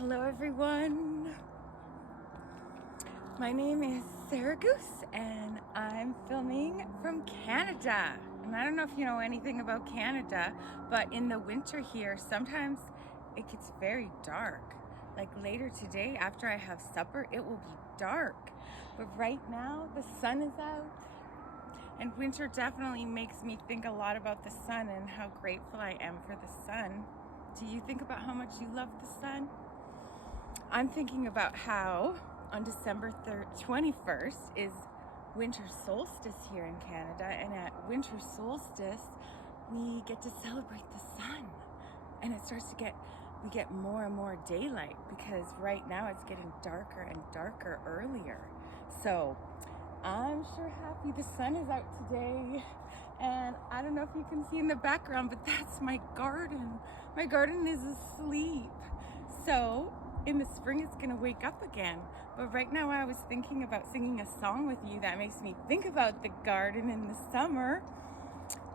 Hello everyone, my name is Sarah Goose and I'm filming from Canada. And I don't know if you know anything about Canada, but in the winter here sometimes it gets very dark. Like later today after I have supper it will be dark, but right now the sun is out. And winter definitely makes me think a lot about the sun and how grateful I am for the sun. Do you think about how much you love the sun? I'm thinking about how on December 21st is winter solstice here in Canada, and at winter solstice we get to celebrate the sun, and it starts to we get more and more daylight because right now it's getting darker and darker earlier. So I'm sure happy the sun is out today. And I don't know if you can see in the background, but that's my garden. My garden is asleep. So in the spring it's gonna wake up again. But right now I was thinking about singing a song with you that makes me think about the garden in the summer.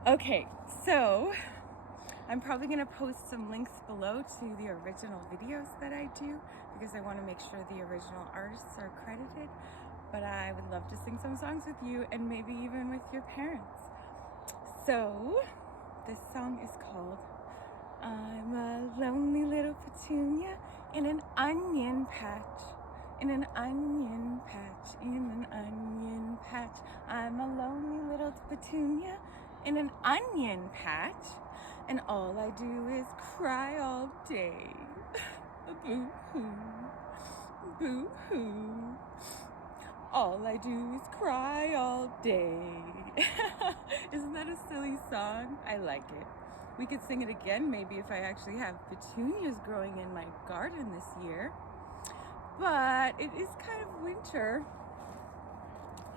Okay, so I'm probably gonna post some links below to the original videos that I do because I wanna make sure the original artists are credited. But I would love to sing some songs with you and maybe even with your parents. So this song is called I'm a lonely little petunia in an onion patch, in an onion patch, in an onion patch. I'm a lonely little petunia in an onion patch, and all I do is cry all day. Boo-hoo, boo-hoo. All I do is cry all day. Isn't that a silly song? I like it. We could sing it again maybe if I actually have petunias growing in my garden this year. But it is kind of winter.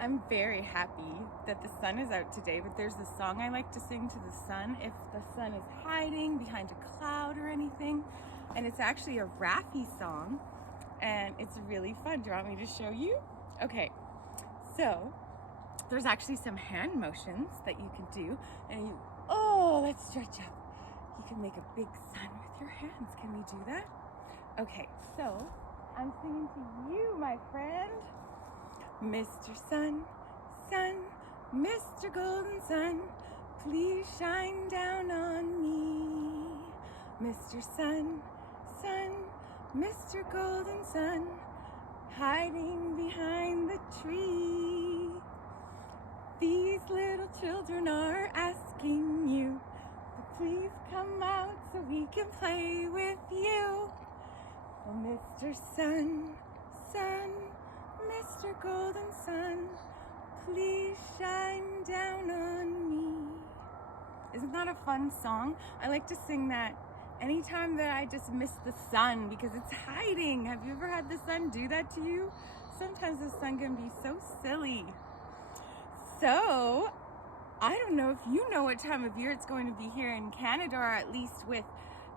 I'm very happy that the sun is out today, but there's a song I like to sing to the sun if the sun is hiding behind a cloud or anything. And it's actually a Raffi song, and it's really fun. Do you want me to show you? Okay, so there's actually some hand motions that you can do, and let's stretch up. You can make a big sun with your hands. Can we do that? Okay, so I'm singing to you, my friend. Mr. Sun, Sun, Mr. Golden Sun, please shine down on me. Mr. Sun, Sun, Mr. Golden Sun, hiding behind the tree. These little children are asking you to please come out so we can play with you. Oh, Mr. Sun, Sun, Mr. Golden Sun, please shine down on me. Isn't that a fun song? I like to sing that anytime that I just miss the sun because it's hiding. Have you ever had the sun do that to you? Sometimes the sun can be so silly. So, I don't know if you know what time of year it's going to be here in Canada, or at least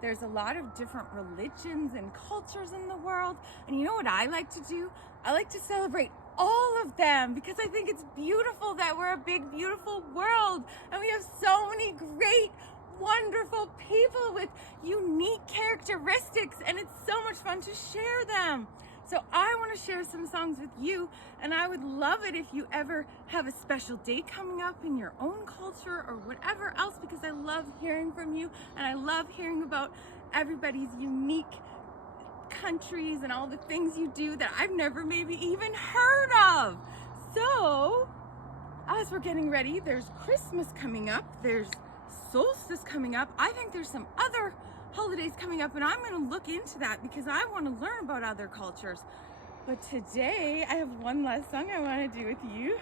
there's a lot of different religions and cultures in the world. And you know what I like to do? I like to celebrate all of them because I think it's beautiful that we're a big, beautiful world. And we have so many great, wonderful people with unique characteristics, and it's so much fun to share them. So I want to share some songs with you, and I would love it if you ever have a special day coming up in your own culture or whatever else, because I love hearing from you and I love hearing about everybody's unique countries and all the things you do that I've never maybe even heard of. So as we're getting ready, there's Christmas coming up, there's solstice coming up. I think there's some other holidays coming up, and I'm going to look into that because I want to learn about other cultures. But today I have one last song I want to do with you,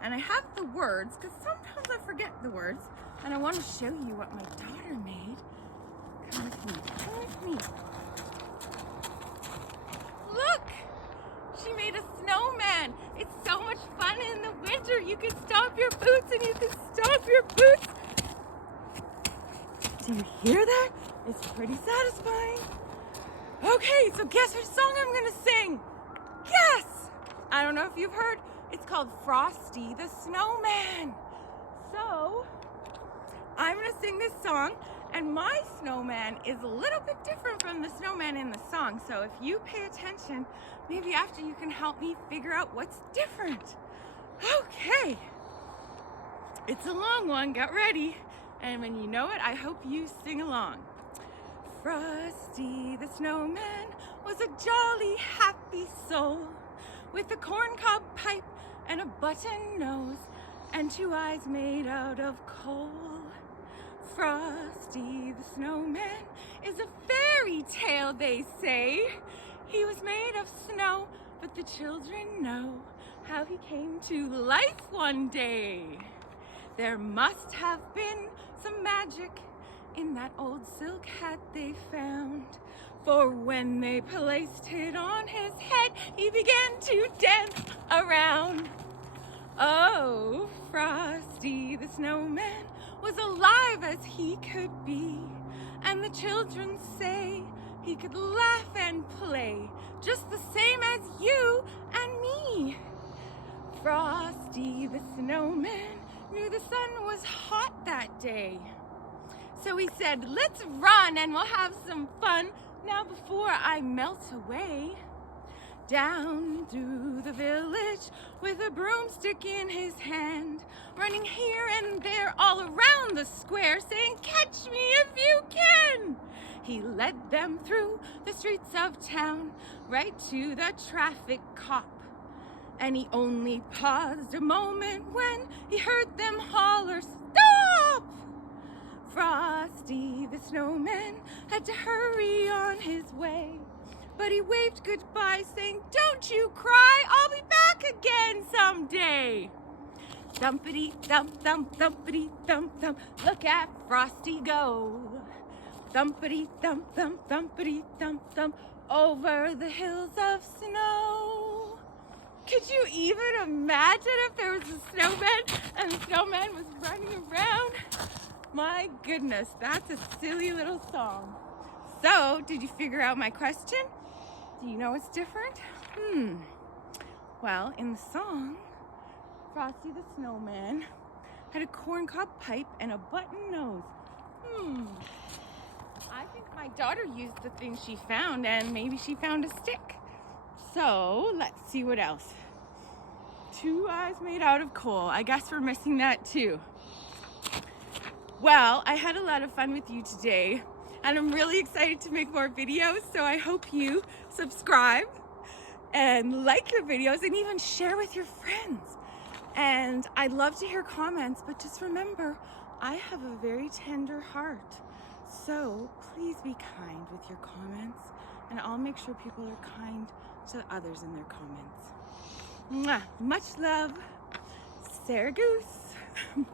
and I have the words because sometimes I forget the words, and I want to show you what my daughter made. Come with me, come with me. Look, she made a snowman. It's so much fun in the winter. You can stomp your boots and you can stomp your boots. Do you hear that? It's pretty satisfying. Okay, so guess which song I'm gonna sing? Guess! I don't know if you've heard. It's called Frosty the Snowman. So, I'm gonna sing this song, And my snowman is a little bit different from the snowman in the song. So if you pay attention, maybe after you can help me figure out what's different. Okay. It's a long one, get ready. And when you know it, I hope you sing along. Frosty the snowman was a jolly happy soul with a corncob pipe and a button nose and 2 eyes made out of coal. Frosty the snowman is a fairy tale, they say. He was made of snow, but the children know how he came to life one day. There must have been some magic in that old silk hat they found, for when they placed it on his head, he began to dance around. Oh, Frosty the snowman was alive as he could be, and the children say he could laugh and play just the same as you and me. Frosty the snowman knew the sun was hot that day, so he said, let's run and we'll have some fun now before I melt away. Down through the village with a broomstick in his hand, running here and there all around the square, saying, catch me if you can. He led them through the streets of town, right to the traffic cop. And he only paused a moment when he heard them holler, stop! Frosty the snowman had to hurry on his way, but he waved goodbye, saying, don't you cry, I'll be back again someday. Thumpity thump thump, thumpity thump thump, look at Frosty go. Thumpity thump thump, thumpity thump thump, over the hills of snow. Could you even imagine if there was a snowman and the snowman was running around? My goodness, that's a silly little song. So, did you figure out my question? Do you know what's different? Well, in the song, Frosty the snowman had a corncob pipe and a button nose. I think my daughter used the things she found, and maybe she found a stick. So, let's see what else. 2 eyes made out of coal. I guess we're missing that too. Well, I had a lot of fun with you today, and I'm really excited to make more videos, so I hope you subscribe and like your videos and even share with your friends. And I'd love to hear comments, but just remember, I have a very tender heart. So please be kind with your comments, and I'll make sure people are kind to others in their comments. Mwah. Much love, Sarah Goose.